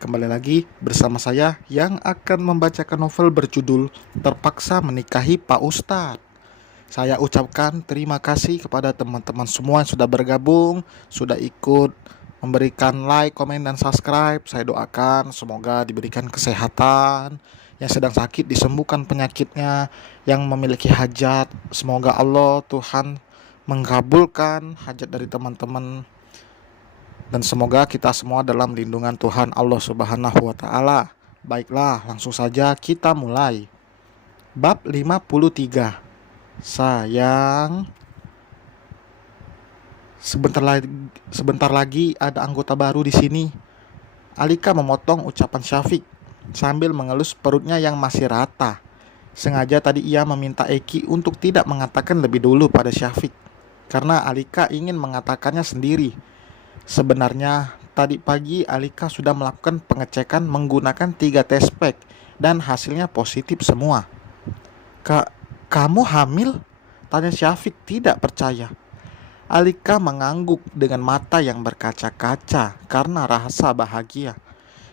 Kembali lagi bersama saya yang akan membacakan novel berjudul Terpaksa Menikahi Pak Ustadz. Saya ucapkan terima kasih kepada teman-teman semua yang sudah bergabung, sudah ikut memberikan like, komen, dan subscribe. Saya doakan semoga diberikan kesehatan, yang sedang sakit disembuhkan penyakitnya, yang memiliki hajat, semoga Allah Tuhan mengabulkan hajat dari teman-teman, dan semoga kita semua dalam lindungan Tuhan Allah Subhanahu wa taala. Baiklah, langsung saja kita mulai. Bab 53. Sayang, sebentar lagi ada anggota baru di sini. Alika memotong ucapan Syafiq sambil mengelus perutnya yang masih rata. Sengaja tadi ia meminta Eki untuk tidak mengatakan lebih dulu pada Syafiq, karena Alika ingin mengatakannya sendiri. Sebenarnya, tadi pagi Alika sudah melakukan pengecekan menggunakan 3 tes pack dan hasilnya positif semua. Kak, kamu hamil? Tanya Syafiq tidak percaya. Alika mengangguk dengan mata yang berkaca-kaca karena rasa bahagia.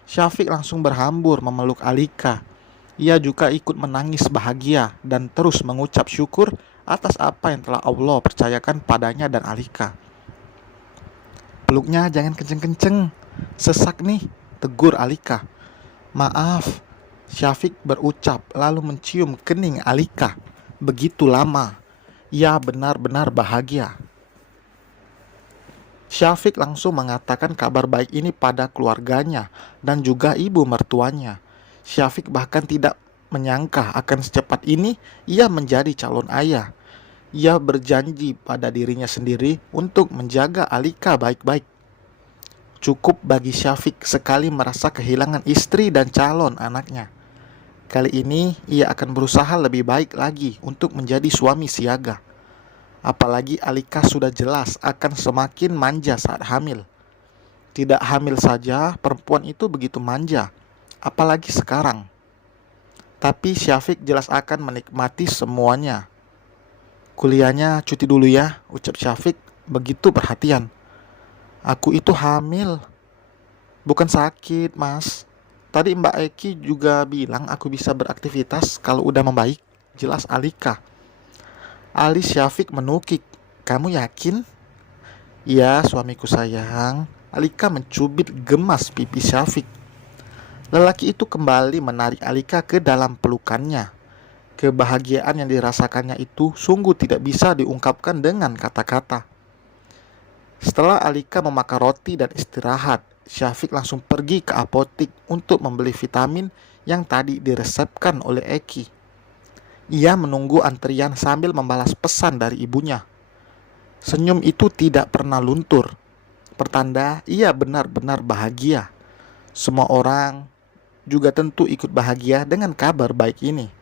Syafiq langsung berhambur memeluk Alika. Ia juga ikut menangis bahagia dan terus mengucap syukur atas apa yang telah Allah percayakan padanya dan Alika. Peluknya jangan kenceng-kenceng, sesak nih, tegur Alika. Maaf, Syafiq berucap lalu mencium kening Alika. Begitu lama, ia benar-benar bahagia. Syafiq langsung mengatakan kabar baik ini pada keluarganya dan juga ibu mertuanya. Syafiq bahkan tidak menyangka akan secepat ini ia menjadi calon ayah. Ia berjanji pada dirinya sendiri untuk menjaga Alika baik-baik. Cukup bagi Syafiq sekali merasa kehilangan istri dan calon anaknya. Kali ini ia akan berusaha lebih baik lagi untuk menjadi suami siaga. Apalagi Alika sudah jelas akan semakin manja saat hamil. Tidak hamil saja perempuan itu begitu manja, apalagi sekarang. Tapi Syafiq jelas akan menikmati semuanya. Kuliahnya cuti dulu ya, ucap Syafiq begitu perhatian. Aku itu hamil. Bukan sakit, Mas. Tadi Mbak Eki juga bilang aku bisa beraktivitas kalau udah membaik. Jelas Alika. Alis Syafiq menukik. Kamu yakin? Ya, suamiku sayang. Alika mencubit gemas pipi Syafiq. Lelaki itu kembali menarik Alika ke dalam pelukannya. Kebahagiaan yang dirasakannya itu sungguh tidak bisa diungkapkan dengan kata-kata. Setelah Alika memakan roti dan istirahat, Syafiq langsung pergi ke apotik untuk membeli vitamin yang tadi diresepkan oleh Eki. Ia menunggu antrian sambil membalas pesan dari ibunya. Senyum itu tidak pernah luntur, pertanda ia benar-benar bahagia. Semua orang juga tentu ikut bahagia dengan kabar baik ini.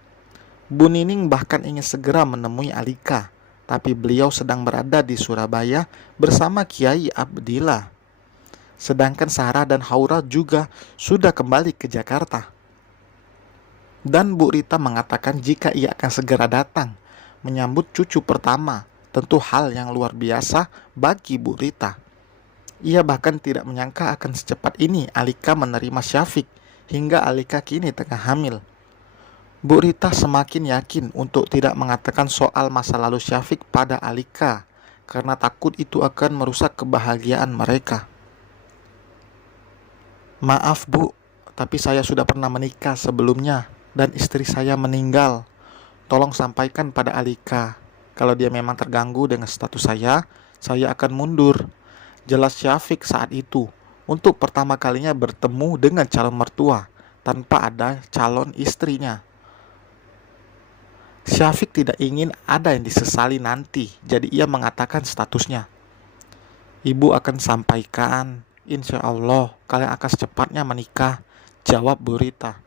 Bu Nining bahkan ingin segera menemui Alika, tapi beliau sedang berada di Surabaya bersama Kiai Abdillah. Sedangkan Sarah dan Haura juga sudah kembali ke Jakarta. Dan Bu Rita mengatakan jika ia akan segera datang menyambut cucu pertama, tentu hal yang luar biasa bagi Bu Rita. Ia bahkan tidak menyangka akan secepat ini Alika menerima Syafiq hingga Alika kini tengah hamil. Bu Rita semakin yakin untuk tidak mengatakan soal masa lalu Syafiq pada Alika karena takut itu akan merusak kebahagiaan mereka. Maaf Bu, tapi saya sudah pernah menikah sebelumnya dan istri saya meninggal. Tolong sampaikan pada Alika. Kalau dia memang terganggu dengan status saya akan mundur. Jelas Syafiq saat itu untuk pertama kalinya bertemu dengan calon mertua tanpa ada calon istrinya. Syafiq tidak ingin ada yang disesali nanti, jadi ia mengatakan statusnya. Ibu akan sampaikan, insya Allah kalian akan secepatnya menikah, jawab Bu Rita.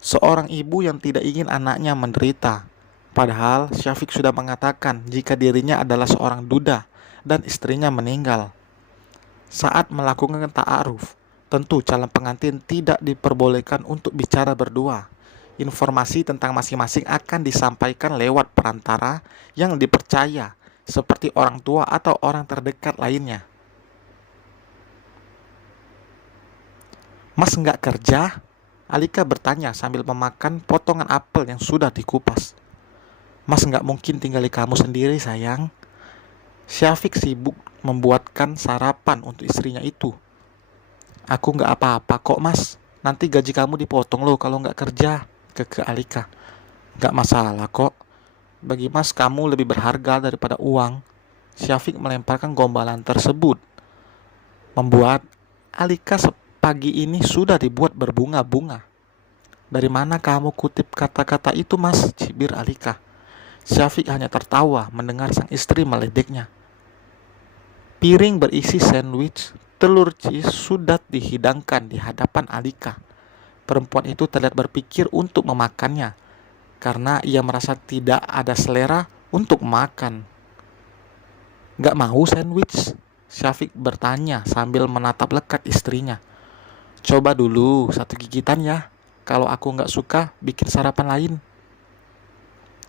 Seorang ibu yang tidak ingin anaknya menderita. Padahal Syafiq sudah mengatakan jika dirinya adalah seorang duda dan istrinya meninggal. Saat melakukan ta'aruf, tentu calon pengantin tidak diperbolehkan untuk bicara berdua. Informasi tentang masing-masing akan disampaikan lewat perantara yang dipercaya, seperti orang tua atau orang terdekat lainnya. Mas nggak kerja? Alika bertanya sambil memakan potongan apel yang sudah dikupas. Mas nggak mungkin tinggali kamu sendiri, sayang. Syafiq sibuk membuatkan sarapan untuk istrinya itu. Aku nggak apa-apa kok, Mas. Nanti gaji kamu dipotong loh kalau nggak kerja, keke Alika. Nggak masalah kok. Bagi Mas kamu lebih berharga daripada uang. Syafiq melemparkan gombalan tersebut, membuat Alika pagi ini sudah dibuat berbunga-bunga. Dari mana kamu kutip kata-kata itu, Mas? Cibir Alika. Syafiq hanya tertawa mendengar sang istri meledeknya. Piring berisi sandwich telur cheese sudah dihidangkan di hadapan Alika. Perempuan itu terlihat berpikir untuk memakannya, karena ia merasa tidak ada selera untuk makan. Gak mau sandwich? Syafiq bertanya sambil menatap lekat istrinya. Coba dulu satu gigitan ya. Kalau aku gak suka, bikin sarapan lain.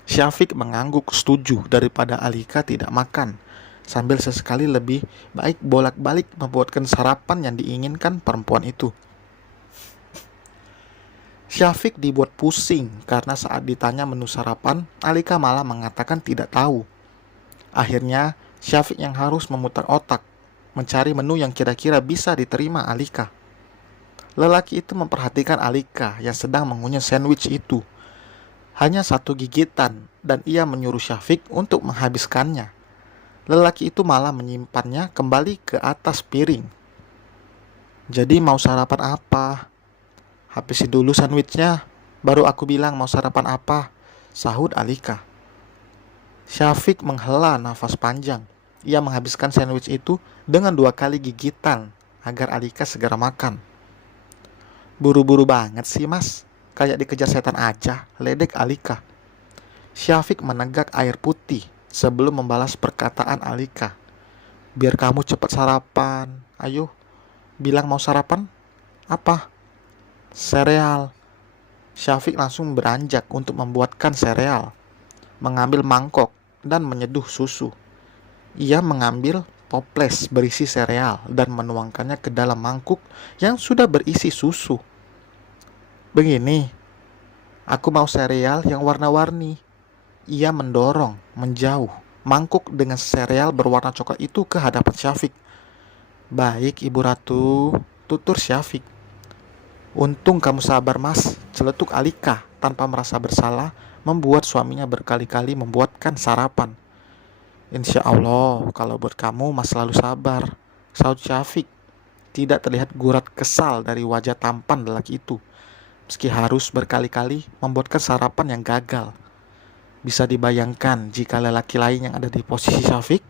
Syafiq mengangguk setuju daripada Alika tidak makan, sambil sesekali lebih baik bolak-balik membuatkan sarapan yang diinginkan perempuan itu. Syafiq dibuat pusing karena saat ditanya menu sarapan, Alika malah mengatakan tidak tahu. Akhirnya, Syafiq yang harus memutar otak, mencari menu yang kira-kira bisa diterima Alika. Lelaki itu memperhatikan Alika yang sedang mengunyah sandwich itu. Hanya satu gigitan dan ia menyuruh Syafiq untuk menghabiskannya. Lelaki itu malah menyimpannya kembali ke atas piring. Jadi mau sarapan apa? Habisi dulu sandwichnya, baru aku bilang mau sarapan apa, sahut Alika. Syafiq menghela nafas panjang. Ia menghabiskan sandwich itu dengan 2 kali gigitan agar Alika segera makan. Buru-buru banget sih, Mas. Kayak dikejar setan aja, ledek Alika. Syafiq menegak air putih sebelum membalas perkataan Alika. Biar kamu cepat sarapan. Ayo, bilang mau sarapan? Apa? Sereal. Syafiq langsung beranjak untuk membuatkan sereal, mengambil mangkok dan menyeduh susu. Ia mengambil toples berisi sereal dan menuangkannya ke dalam mangkuk yang sudah berisi susu. Begini, aku mau sereal yang warna-warni. Ia mendorong, menjauh, mangkuk dengan sereal berwarna coklat itu ke hadapan Syafiq. Baik, Ibu Ratu, tutur Syafiq. Untung kamu sabar, Mas, celetuk Alika tanpa merasa bersalah membuat suaminya berkali-kali membuatkan sarapan. Insya Allah, kalau buat kamu, Mas selalu sabar, sahut Syafiq. Tidak terlihat gurat kesal dari wajah tampan lelaki itu, meski harus berkali-kali membuatkan sarapan yang gagal. Bisa dibayangkan jika lelaki lain yang ada di posisi Syafiq,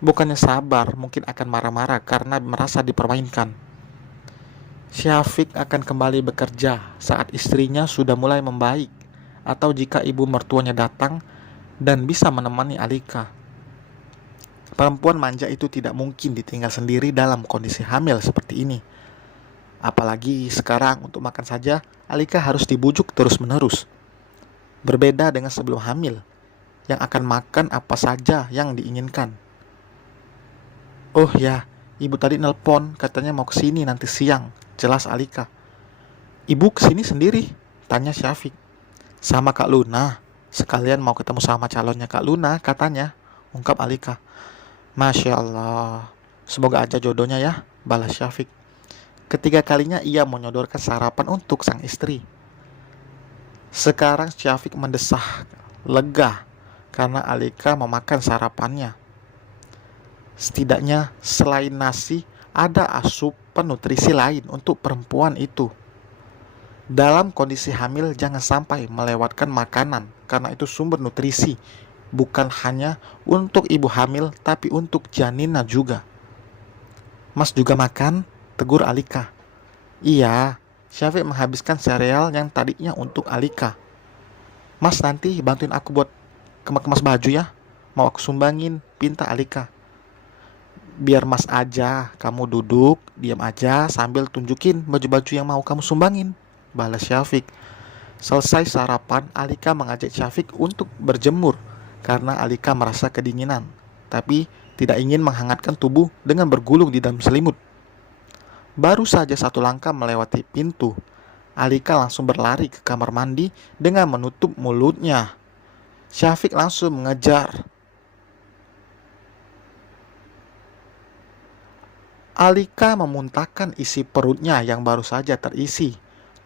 bukannya sabar, mungkin akan marah-marah karena merasa dipermainkan. Syafiq akan kembali bekerja saat istrinya sudah mulai membaik, atau jika ibu mertuanya datang dan bisa menemani Alika. Perempuan manja itu tidak mungkin ditinggal sendiri dalam kondisi hamil seperti ini. Apalagi sekarang untuk makan saja, Alika harus dibujuk terus-menerus. Berbeda dengan sebelum hamil, yang akan makan apa saja yang diinginkan. Oh ya, ibu tadi nelpon, katanya mau kesini nanti siang, jelas Alika. Ibu kesini sendiri? Tanya Syafiq. Sama Kak Luna, sekalian mau ketemu sama calonnya Kak Luna katanya, ungkap Alika. Masya Allah, semoga aja jodohnya ya, balas Syafiq. Ketiga kalinya ia menyodorkan sarapan untuk sang istri. Sekarang Syafiq mendesah, lega, karena Alika memakan sarapannya. Setidaknya selain nasi, ada asupan nutrisi lain untuk perempuan itu. Dalam kondisi hamil jangan sampai melewatkan makanan, karena itu sumber nutrisi, bukan hanya untuk ibu hamil, tapi untuk janinnya juga. Mas juga makan? Tegur Alika. Iya, Syafiq menghabiskan sereal yang tadinya untuk Alika. Mas nanti bantuin aku buat kemas baju ya. Mau aku sumbangin, pinta Alika. Biar mas aja, kamu duduk, diam aja sambil tunjukin baju-baju yang mau kamu sumbangin, balas Syafiq. Selesai sarapan, Alika mengajak Syafiq untuk berjemur karena Alika merasa kedinginan, tapi tidak ingin menghangatkan tubuh dengan bergulung di dalam selimut. Baru saja satu langkah melewati pintu, Alika langsung berlari ke kamar mandi dengan menutup mulutnya. Syafiq langsung mengejar. Alika memuntahkan isi perutnya yang baru saja terisi.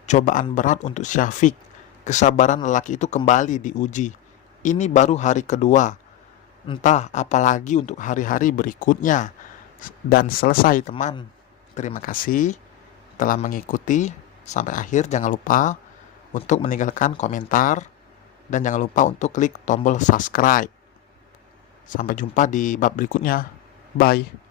Cobaan berat untuk Syafiq. Kesabaran lelaki itu kembali diuji. Ini baru hari kedua. Entah apalagi untuk hari-hari berikutnya. Dan selesai teman. Terima kasih telah mengikuti sampai akhir. Jangan lupa untuk meninggalkan komentar. Dan jangan lupa untuk klik tombol subscribe. Sampai jumpa di bab berikutnya. Bye.